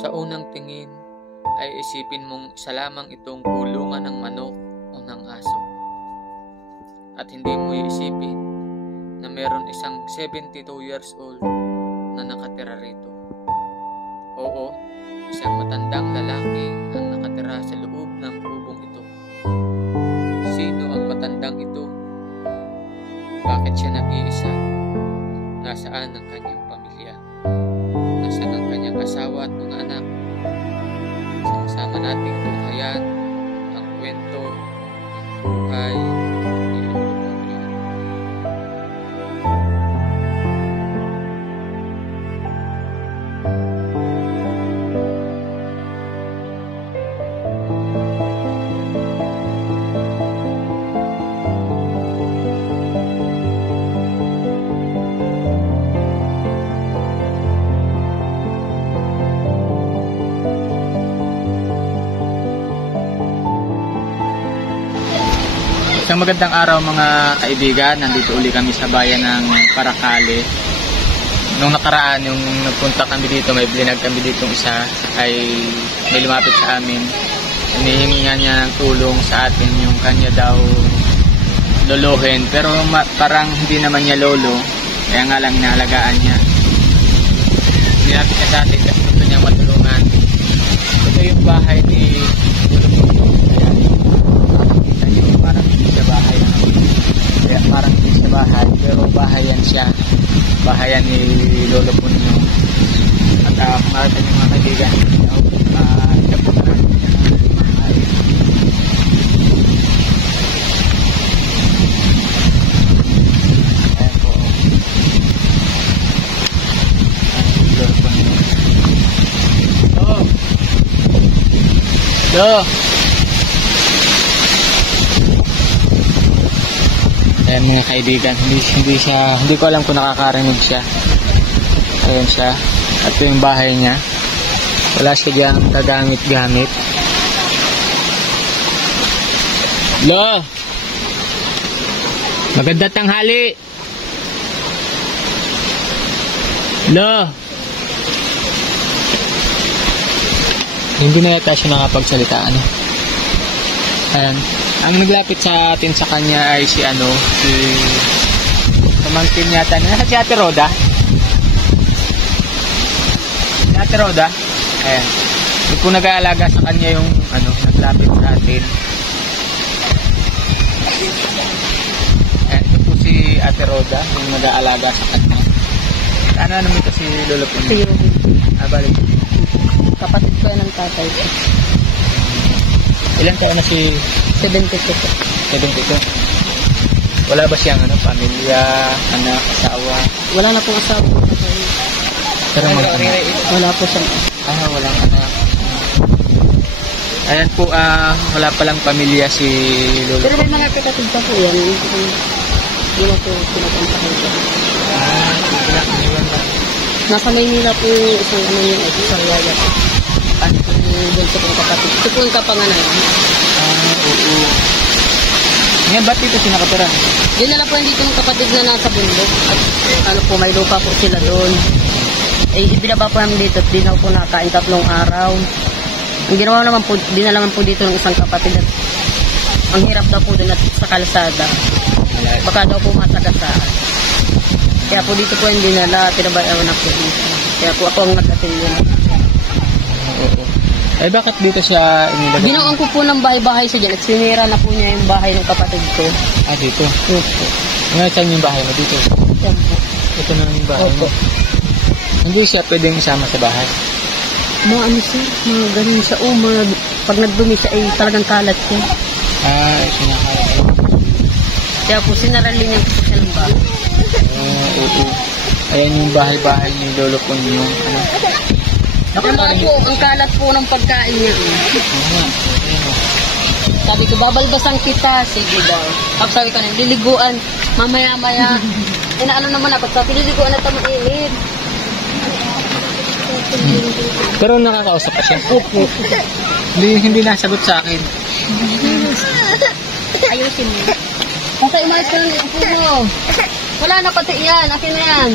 Sa unang tingin ay isipin mong isa lamang itong kulungan ng manok o ng aso. At hindi mo iisipin na meron isang 72 years old na nakatira rito. Oo, isang matandang lalaki ang nakatira sa loob ng kubong ito. Sino ang matandang ito? Bakit siya nag-iisa? Nasaan ang kanyang pamilya? Nasaan ang kanyang asawa at mga anak? Sama nating tunghayan ang kwento ng buhay ni Lolo Ponyo. Isang magandang araw mga kaibigan, nandito uli kami sa bayan ng Paracale. Nung nakaraan, yung nagpunta kami dito, may blinag kami dito isa, ay may lumapit sa amin. Hinihingi niya ng tulong sa atin, yung kanya daw lolohin. Pero parang hindi naman niya lolo, kaya nga lang inaalagaan niya. Nilapit niya sa atin kasi gusto niya matulungan. Ito yung bahay ni Lolo Ponyo. Parang hindi sa bahay, kaya parang hindi sa bahay, pero bahayan siya, bahayan ni Lolo Ponyo. At kung natin yung mga kaibigan, siya po na natin siya ng bahay. Ayan po, Lolo Ponyo. Ayan mga kaibigan, hindi ko alam kung nakakarinig siya. Ayan siya. At ito yung bahay niya. Wala siya diyang gagamit-gamit. Lo! Magandang tanghali! Lo! Hindi na yata siya nakapagsalita. Ayan. Ang naglapit sa atin sa kanya ay si pamangkin yata. Nasa si Ate Roda? Si Ate Roda? Ayan. Yung po nag-aalaga sa kanya yung naglapit sa atin. Ayan. Ito po si Ate Roda, yung nag-aalaga sa kanya. Ano naman ito si Lolo Ponyo? Si Yogi. Balik. Kapatid ko yan ng tatay ko. Ilan taon na si 72. 72? Wala ba siyang pamilya, anak, asawa? Wala na pong asawa. Pero mag-anak? Wala po siyang. Walang anak. Ayan po, wala palang pamilya si Lolo. Pero may mga kapatid pa po yan. Hindi na po pinapuntahan ko. Pinakaniwan na. Nasa Maynila po isang yun, isang yaya po. Ano po yung bunso kong kapatid. Ito po yung kapanganan. Oo. Ngayon, ba't dito sinakatira? Dinala po yung dito ng kapatid na nasa bundok. At may lupa po sila doon. Ibinaba po namin dito at di na po nakain 3 araw. Ang ginawa naman po, dinala naman po dito ng isang kapatid at ang hirap daw po doon at sa kalsada. Baka daw po masagasaan. Kaya po dito po yung dinala, pinabayawan na po dito. Kaya po ako ang nag-atilyo. Oo. Bakit dito siya inilagay? Ginawan ko po ng bahay-bahay siya dyan at sinira na po niya yung bahay ng kapatid ko. Dito? Opo. Ngayon, saan yung bahay mo dito? Yan po. Ito na yung bahay mo? Opo. Hindi siya pwedeng isama sa bahay? Mga sir, mga ganun siya. Pag nagdumi siya ay talagang kalat siya. Sinakalat. Kaya po sinarali niya po siya ng bahay. Oo. Ayan yung bahay-bahay ni Lolo Ponyo. Ang kalat po ng pagkain niya. Sabi ko, babalbasan kita. Sige daw. Tapos sabi ko na, liliguan. Mamaya-maya. Inaano naman ako. Sabi, liliguan na mainit. Pero nakakausap pa siya? Opo. Hindi nasagot sa akin. Ayusin mo. Kasi umayos ka ng upo mo. Wala na pati yan. Akin na yan.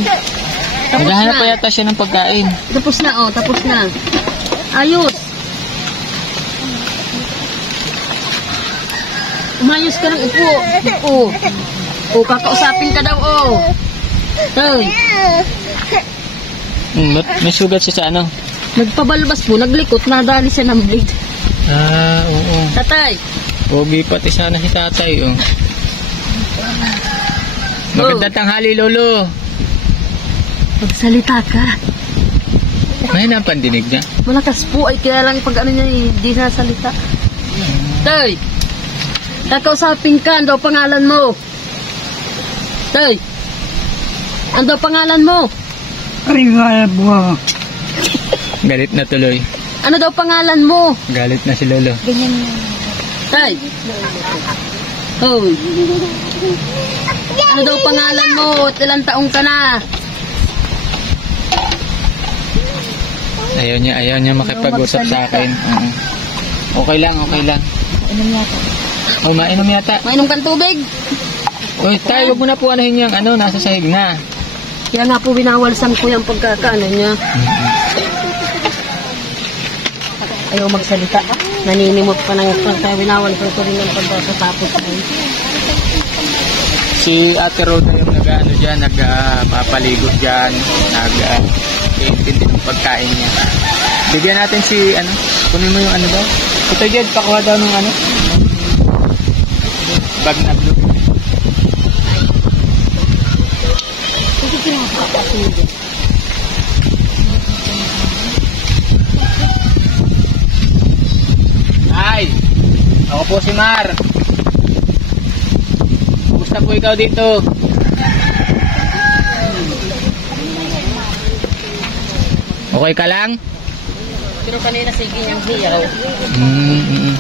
Naghahanap pa yata siya ng pagkain. Tapos na, tapos na. Ayos. Umayos ka ng upo. Upo. Kakausapin ka daw, Tay. May sugat siya sa ano? Nagpabalbas po, naglikot, nadali siya ng blade. Oo. Tatay. Pogi pati sana si tatay, Magandang tanghali, Lolo. Magsalita ka. May ang pandinig niya. Malakas po ay kaya lang pag ano niya, hindi nasalita. Tay. Kakausapin ka, ano daw pangalan mo? Tay. Ano daw pangalan mo? Galit na tuloy. Ano daw pangalan mo? Galit na si Lolo. Tay. Hoy. Ano daw pangalan mo? At ilang taong ka na? Ayaw niya makipag-usap sa akin. Okay lang. Mainom yata. Mainom kang tubig? Uy, tayo, wag mo na po anahin yung nasa sahig na. Kaya nga po binawalsan ko yung pagkakaano niya. Ayaw magsalita. Naninimot pa ng kaya binawalsan ko rin yung pagkakatapos ko. Si Ate Rhoda yung nagpapaligo dyan, nag-iintindi ng pagkain niya. Bigyan natin si, kunin mo yung daw. Ito dyan, pakuha daw ng bag na blue. Ay, ako po si Mar. Kumusta po ikaw dito? Okay ka lang? Pero kanina sige niyang hiyaw. Mm-hmm.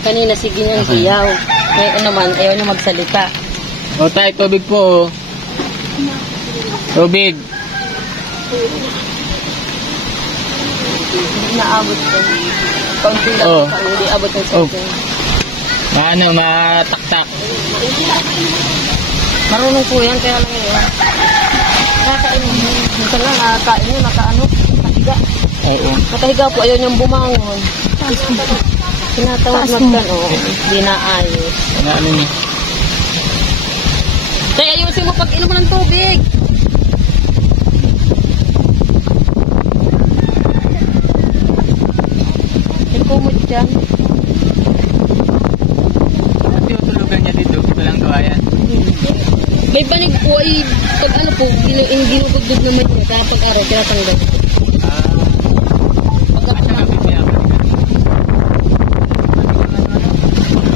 Kanina sige niyang hiyaw. Ngayon naman, ayaw niya magsalita. O tayo, tubig po. Tubig. Hindi naabot ko. Kaunti lang Oh. hindi abot ng cellphone. Mataktak. Marunong po yan, kaya lang yun. Nakain mo. Minsan lang, nakain nyo, nakahiga. Oo. Nakahiga po, ayaw niyang bumangon. Tinatawag hindi na ayos. Ano niya? Kaya ayusin mo pag inom mo ng tubig. Kumot dyan. Tinutulugan niya dito. Walang gawa yan. May banig po ay pag ginugugod naman niya. Kaya pag araw, tinatanggal.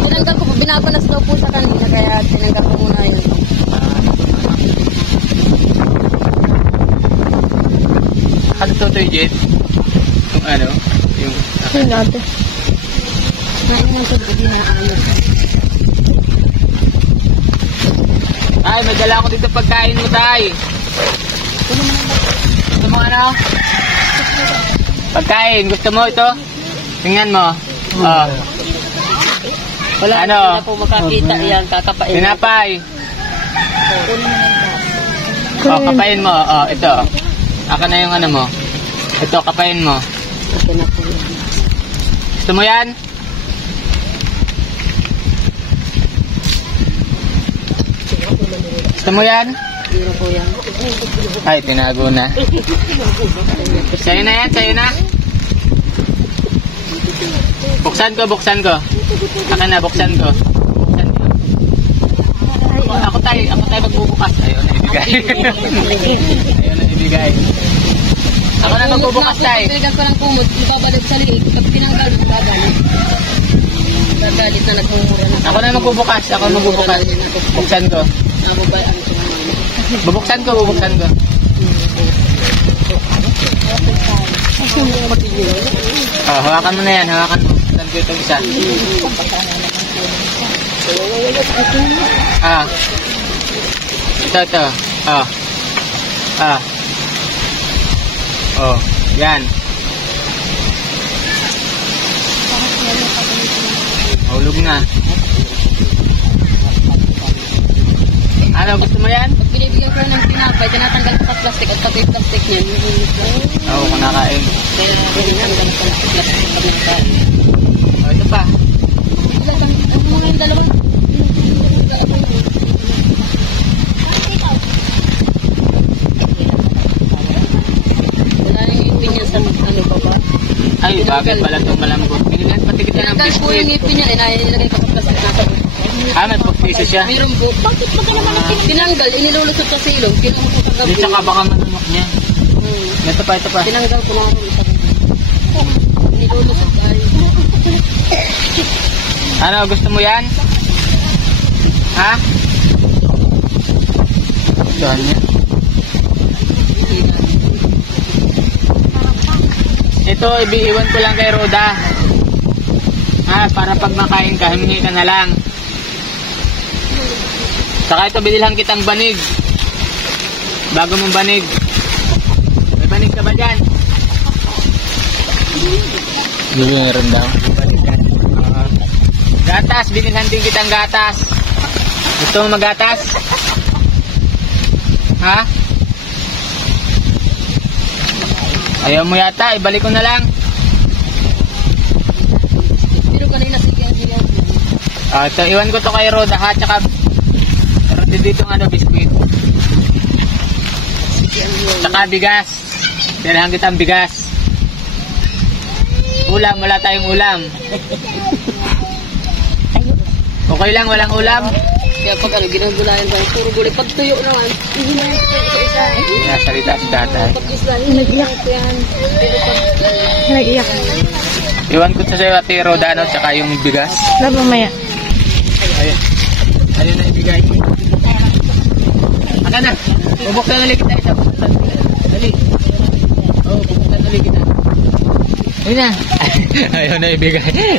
Tinanggal ko po, binabanas daw po sa kanina. Kaya tinanggal ko muna yun. Ano to, Jet? Yung Yung natin. Ngayon naman ito, hindi na ayos. Ay, may dala ako dito pagkain mo, Tay. Gusto mo Pagkain, gusto mo ito? Tingnan mo. Wala Ano? na po makakita yan, kakapain. Tinapay. Kapain mo. Ito. Aka na yung mo. Ito, kapain mo. Okay na po. Gusto mo yan? Gusto mo yan? Zero po yan. Ay, tinago na. Sa'yo na yan, sa'yo na. Buksan ko. Aka na, buksan ko. Ako tayo magbubukas. Ayaw na ibigay. Ako na magbubukas tayo. Pagkakas ko ng kumot, ibabalog sa liig. Kapag tinanggal, babalik. Nagalit na nagmumura na. Ako na magbubukas. Buksan ko. Bubuksan ko. Hawakan mo na yan. Buksan ko itong isa. Ito. Yan. Hulog na. Ano, gusto mo yan? Pag binibigyan ko ng tinapay, tinatanggal ko sa plastic at pati yung plastic niya. Oo, kunakain. Kaya tinatanggal ko sa plastic pag nagkain. Ito pa. Ang mga yung dalawang wala yung ipin niya sa ano pa ba? Ay, bagay pala itong malambot. Binigyan pati kita ng Tinanggal po yung biskuit. ipin niya, nilagay ko sa plastic nasa May pagpiso siya. mayroon po. Bakit ba ka naman tinanggal? Inilulusot sa silong. Kinuha ko sa gabi. Di tsaka baka manunok niya. Ito pa, ito pa. Tinanggal ko na rin sa gabi. Inilulusot ay. Ano, gusto mo yan? Ha? Saan niya? Ito, ibiiwan ko lang kay Roda. Ha, para pag makain ka, humingi ka na lang. Saka ito, binilhan kitang banig. Bago mong banig. May banig ka ba dyan? Meron daw. Gatas, binilhan din kitang gatas. Gusto mong magatas? Ha? Ayaw mo yata, ibalik ko na lang. Pero kanina sige yan. Ito, iwan ko to kay Roda ha, tsaka meron din dito ano, biskuit. Tsaka bigas. Dalahan kitang bigas. Ulam, wala tayong ulam. Okay lang, walang ulam. Kaya pag ano, ginagulayan tayo, puro gulay. Pag tuyo naman, hindi na yung isa. Salita si tatay. Pag isla, nag-iyak ko yan. Pero pag nag-iyak. Iwan ko sa sa'yo ate Roda ano, tsaka yung bigas. Mamaya. Ayun. Ayun na ibigay. Aka na. Bubuksan ulit kita isa. Dali. Oo, bubuksan ulit kita. Ayun na. Ayun na ibigay.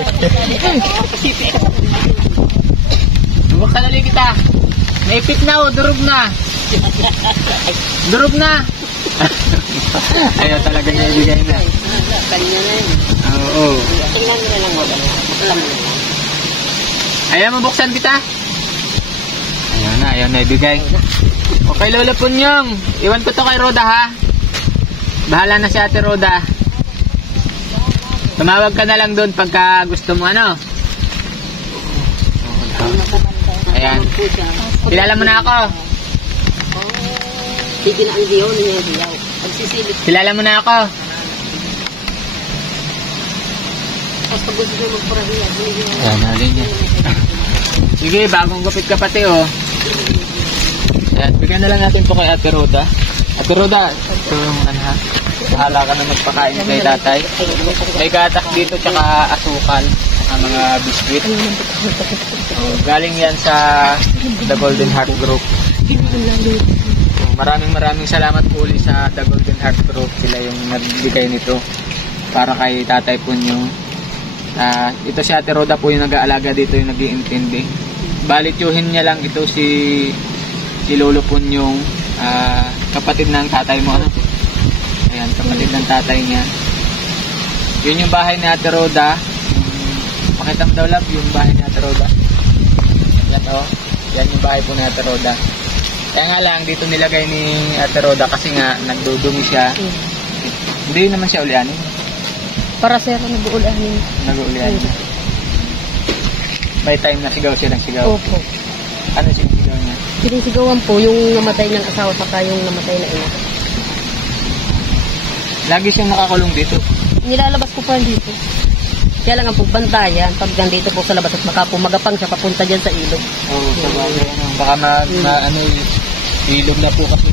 Bubuksan ulit kita. Naipit na o, durog na. Durog na. Ayaw talaga niya ibigay na. Kanya na yun. Oo. Tingnan mo na lang mo. Ayaw mabuksan kita. Ayaw na ibigay. Okay, Lola Punyong. Iwan ko to kay Roda ha. Bahala na si Ate Roda. Tumawag ka na lang doon pagka gusto mo ano. Ayan. Kilala mo na ako. Sige na ang diyo niya diyaw. Pagsisilip. Kilala mo na ako. Tapos pag gusto niyo magparahiya. Ayan, nalin niya. Sige, bagong gupit ka pati oh. Ayan, bigyan na lang natin po kay Ate Roda. Ate Roda, ito yung ano ha. Bahala ka na magpakain kay tatay. May gatas dito tsaka asukal. Saka mga biskuit. Galing yan sa The Golden Heart Group. Maraming salamat po ulit sa The Golden Heart Group. Sila yung nagbigay nito para kay Tatay Punyong. Ito si Ate Roda po yung nag-aalaga dito, yung nag-iintindi. Balityuhin niya lang ito si Lolo Punyong, kapatid ng tatay mo. Ano? Ayan, kapatid ng tatay niya. Yun yung bahay ni Ate Roda. Pakita mo daw love yung bahay ni Ate Roda. Yan o. Yan yung bahay po ni Ate Roda. Kaya nga lang, dito nilagay ni Ate Roda kasi nga nagdudumi siya. Hindi naman siya ulianin. Para sir, nag-uulahin. Nag-ulianin. May time na sigaw siya ng sigaw. Opo. Ano sigaw niya? Sinisigawan po yung namatay ng asawa saka yung namatay na ina. Lagi siyang nakakulong dito. Nilalabas ko pa dito. Kaya lang ang pagbantayan, pag nandito po sa labas at baka po magapang siya papunta dyan sa ilog. Oo, sa bagay. Baka ilog na po kasi.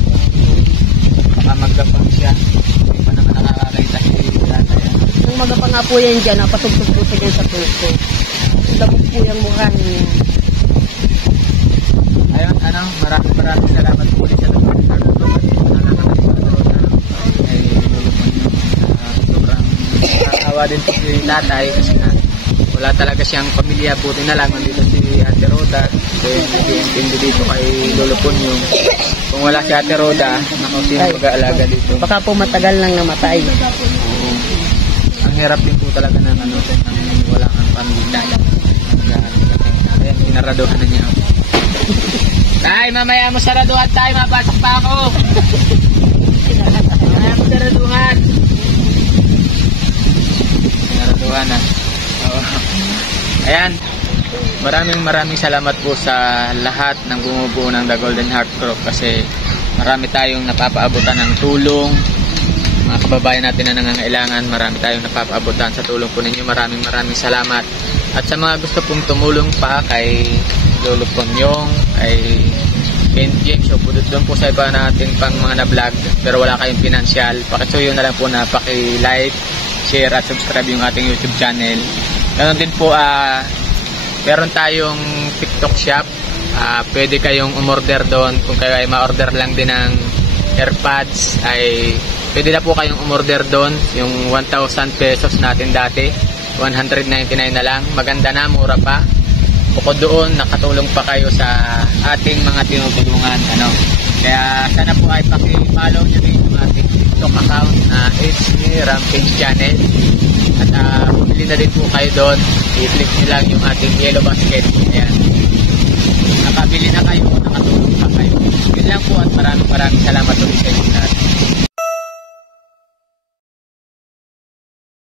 Baka magapang siya. Hindi pa naman nakakakita si tatay. Nung magapang nga po yan dyan, napasugtog po siya dyan sa puso. Labog po yung mukha niya. Ayun, maraming salamat po ulit sa Lord. Sobrang nakakawa din po si tatay kasi nga wala talaga siyang pamilya, buti na lang nandito si Ate Roda. So nag-iintindi dito kay Lolo Punyong. Kung wala si Ate Roda, naku, sino mag-aalaga dito? Baka po matagal nang namatay. Oo. Ang hirap din po talaga ng wala kang pamilya. Ayan, inaraduhan na niya ako. Tay, mamaya mo saraduhan tayo, mapasok pa ako. Mamaya mo saraduhan. Saraduhan na. Oo. Ayan. Maraming salamat po sa lahat ng bumubuo ng The Golden Heart Group kasi marami tayong napapaabutan ng tulong. Mga kababayan natin na nangangailangan, marami tayong napapaabutan sa tulong po ninyo. Maraming salamat. At sa mga gusto pong tumulong pa kay Lolo Ponyong, kay Ken James, o doon po sa iba natin pang mga na-vlog pero wala kayong financial, pakisuyo na lang po na paki-like, share at subscribe yung ating YouTube channel. Ganon din po, meron tayong TikTok shop. Pwede kayong umorder doon. Kung kayo ay ma-order lang din ng AirPods ay pwede na po kayong umorder doon. Yung 1,000 pesos natin dati, 199 na lang. Maganda na, mura pa. Bukod doon, nakatulong pa kayo sa ating mga tinutulungan. Kaya sana po ay paki-follow nyo rin yung ating TikTok account na HG Rampage Channel. At bumili na din po kayo doon. I-click nyo lang yung ating yellow basket. Ayan. Nakabili na kayo, nakatulong pa kayo. Yun lang po at maraming salamat ulit sa inyo.